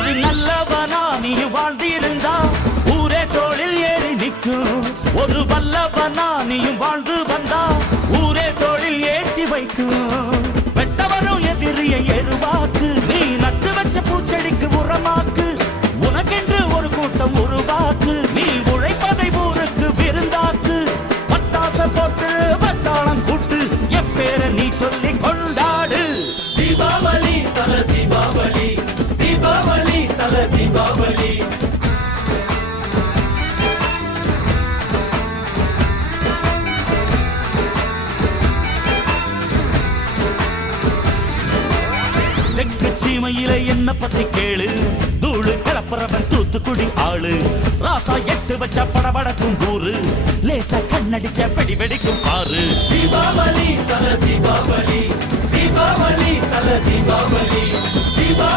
ஒரு நல்லவனா நீ வாழ்ந்திருந்தா ஊரே தோளில் ஏறி நிற்கும். ஒரு வல்லவனா நீயும் வாழ்ந்து வந்தா ஊரே தோளில் ஏற்றி வைக்கும். வெட்டவரும் எதிரியை எருவாக்கு, நீ நட்டு வச்ச பூச்செடிக்கு உரமாக்கு. உனக்கென்று ஒரு கூட்டம் உருவாக்கு, நீ உழைப்பதை ஊருக்கு விருந்தாக்கு. பட்டாச போட்டு பட்டாளம் கூட்டு, என் பேரை நீ சொல்லி கொண்டாடு. தீபாவளி தல தீபாவளி, தீபாவளி தல தீபாவளி. தெற்கு சீமையில என்ன பத்தி கேளு, தூளு கிளப்புறவன் தூத்துக்குடி ஆளு. ராசா எட்டு வச்ச படபடக்கும் ஊரு, லேசா கண்ணடிச்ச வெடி வெடிக்கும் பாரு. தீபாவளி தல தீபாவளி, தீபாவளி தல தீபாவளி.